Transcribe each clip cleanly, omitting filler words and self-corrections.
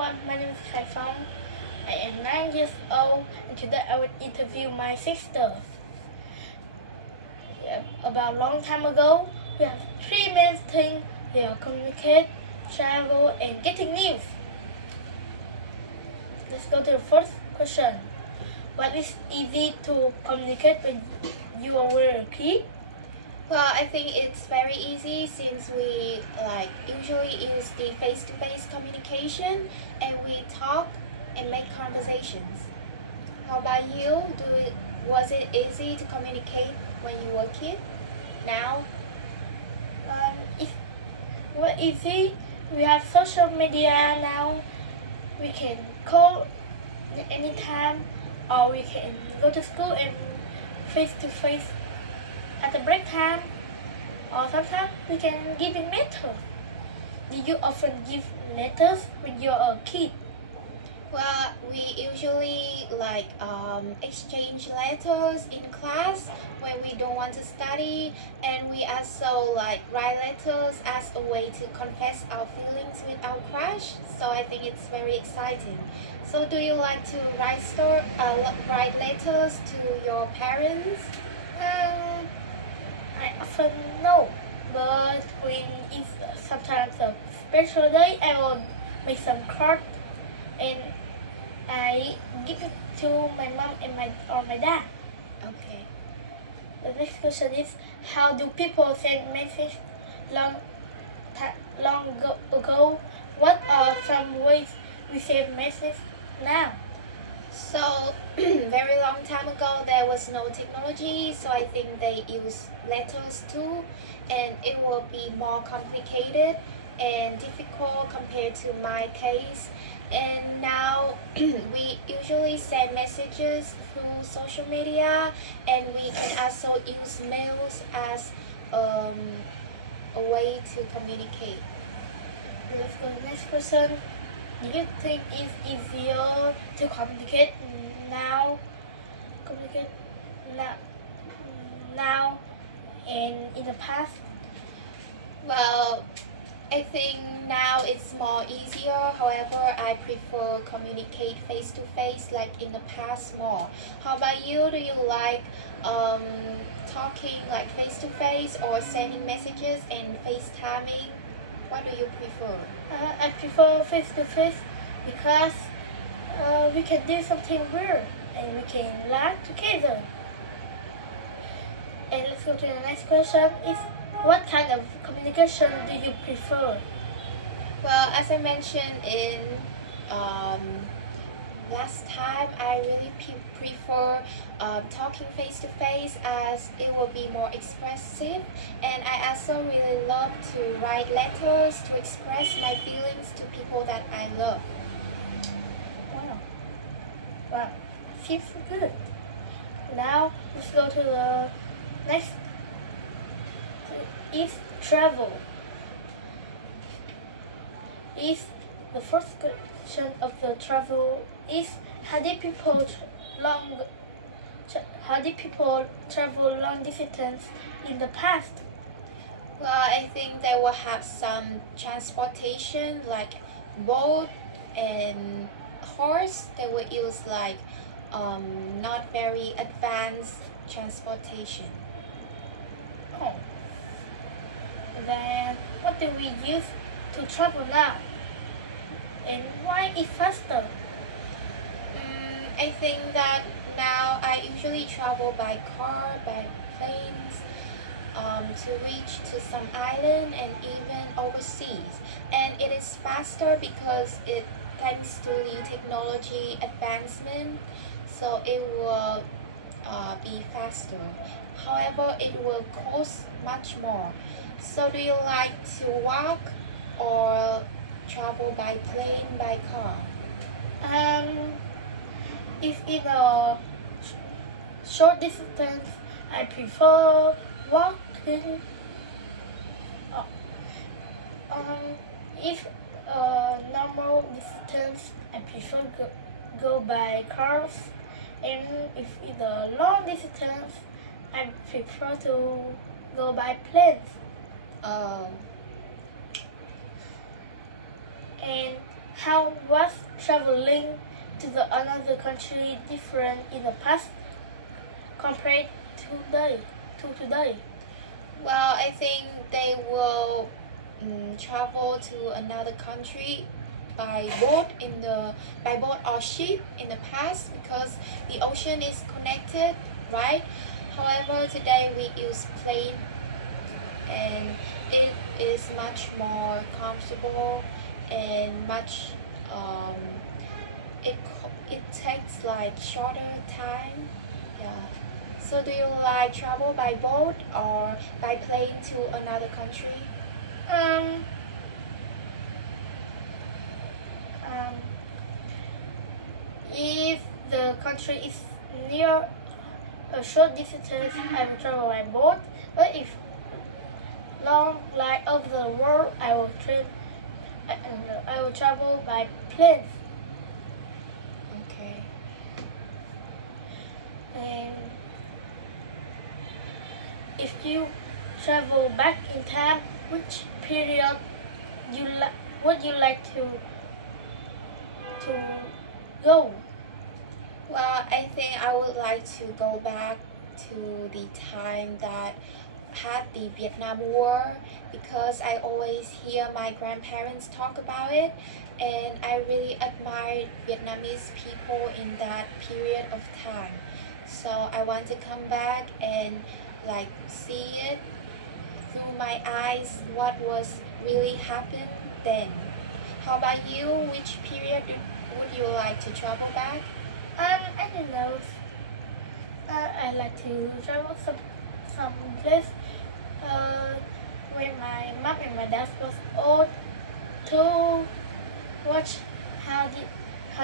everyone, my name is Khải Phong. I am 9 years old and today I will interview my sister. About a long time ago, we have three main things. We are communicate, travel and getting news. Let's go to the first question. What is easy to communicate when you are a kid? Well, I think it's very easy since we usually use the face-to-face communication and we talk and make conversations. How about you? Was it easy to communicate when you were a kid? Now? It's easy. We have social media now. We can call anytime or we can go to school and face-to-face at the break time, or sometimes we can give in letters. Do you often give letters when you're a kid? Well, we usually exchange letters in class when we don't want to study, and we also write letters as a way to confess our feelings with our crush. So I think it's very exciting. So do you like to write letters to your parents? I often no, but when it's sometimes a special day, I will make some cards and I give it to my mom and my dad. Okay. The next question is, how do people send messages long ago? What are some ways we send messages now? So, very long time ago, there was no technology, so I think they use letters too, and it will be more complicated and difficult compared to my case. And now, we usually send messages through social media, and we can also use mails as a way to communicate. Let's go to the next question. Do you think it's easier to communicate now and in the past? Well, I think now it's more easier. However, I prefer communicate face to face like in the past more. How about you? Do you like talking like face to face or sending messages and FaceTiming? What do you prefer? I prefer face to face because we can do something weird and we can laugh together. And let's go to the next question. Is what kind of communication do you prefer? Well, as I mentioned in last time, I really prefer talking face to face as it will be more expressive, and I also really love to write letters to express my feelings to people that I love. Wow, seems good. Now let's go to the next. Is travel. Is the first question of the travel is how did people travel long distance in the past? Well, I think they will have some transportation like boat and horse. They will use not very advanced transportation. Oh. Then what do we use to travel now? And why is faster? I think that now I usually travel by car, by planes, to reach to some island and even overseas. And it is faster because thanks to the technology advancement, so it will be faster. However, it will cost much more. So do you like to walk or travel by plane, by car? If in a short distance, I prefer walking. If normal distance, I prefer go by cars. And if in a long distance, I prefer to go by planes. And How was traveling to another country different in the past compared to today? Well, I think they will travel to another country by boat or ship in the past because the ocean is connected, right? However, today we use plane and it is much more comfortable and much it takes like shorter time. Yeah. So do you like travel by boat or by plane to another country? Um, um, if the country is near a short distance, I will travel by boat. But if long, like over the world, I will travel by plane. Okay. And if you travel back in time, which period would you like to go? Well, I think I would like to go back to the time that had the Vietnam War because I always hear my grandparents talk about it and I really admired Vietnamese people in that period of time. So I want to come back and like see it through my eyes what was really happened then. How about you? Which period would you like to travel back? I don't know. I like to travel some place when my mom and my dad was old to watch how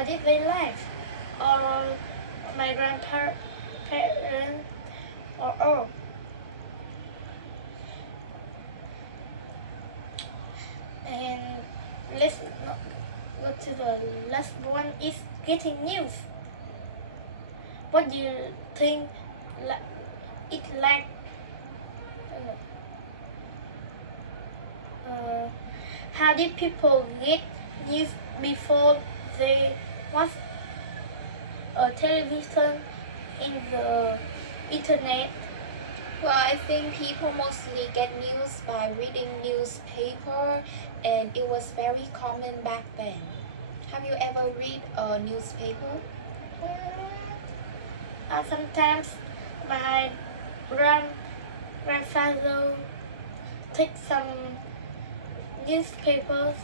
did they live, or my grandparents or old. And let's not go to the last one is getting news. What do you think it like? How did people get news before there was a television in the internet? Well, I think people mostly get news by reading newspaper and it was very common back then. Have you ever read a newspaper? Sometimes my grandfather take some newspapers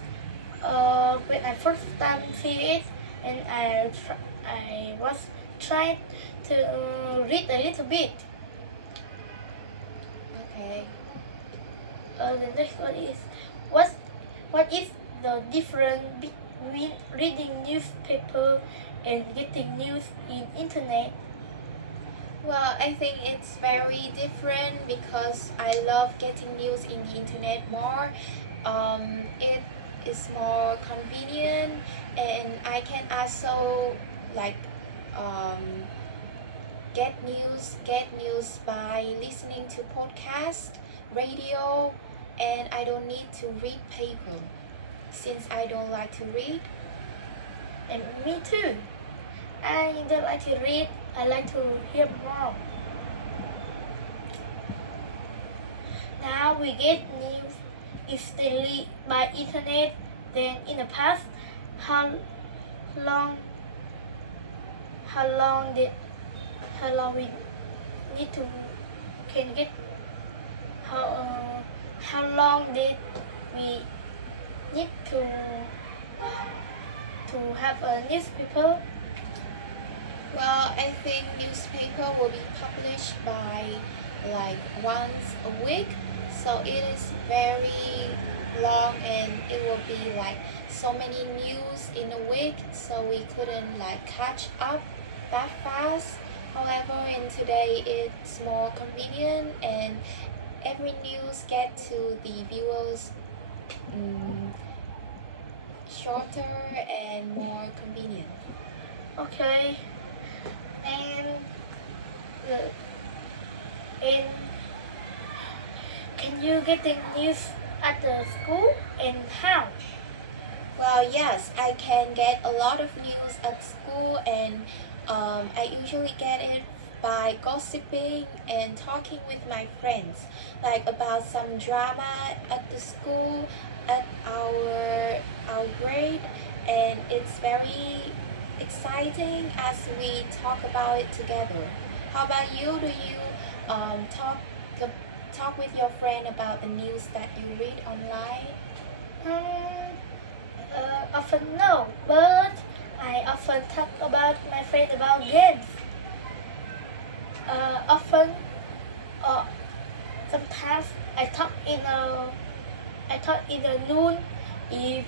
when I first time see it, and I was trying to read a little bit. Okay. The next one is what is the difference between reading newspaper and getting news in internet? Well, I think it's very different because I love getting news in the internet more. It is more convenient and I can also like get news by listening to podcast, radio, and I don't need to read paper since I don't like to read. And me too. I don't like to read. I like to hear more. Now we get news instantly by internet. Then in the past, how long we need to can get how long did we need to have a newspaper? Well, I think newspaper will be published by like once a week, so it is very long and it will be like so many news in a week, so we couldn't like catch up that fast. However, in today it's more convenient and every news get to the viewers shorter and more convenient. Okay. And and can you get the news at the school and how? Well, yes, I can get a lot of news at school, and I usually get it by gossiping and talking with my friends, like about some drama at the school, at our grade, and it's very exciting as we talk about it together. How about you? Do you um, talk talk with your friend about the news that you read online? Um, Often no, but I often talk about my friend about games. Often, uh, sometimes I talk in the noon if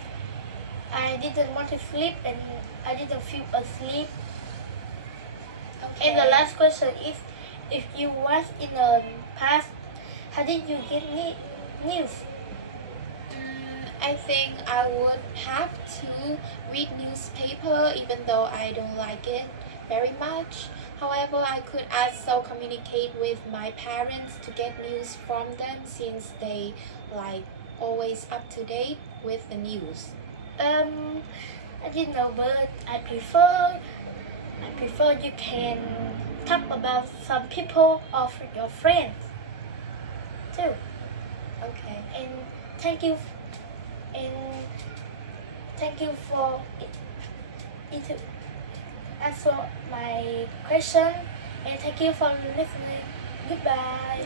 I didn't want to sleep and I didn't feel asleep. Okay. And the last question is, if you was in the past, how did you get news? I think I would have to read newspaper even though I don't like it very much. However, I could also communicate with my parents to get news from them since they like always up to date with the news. I didn't know, but I prefer you can talk about some people of your friends too. Okay. And thank you, and thank you for it answer my question, and thank you for listening. Goodbye.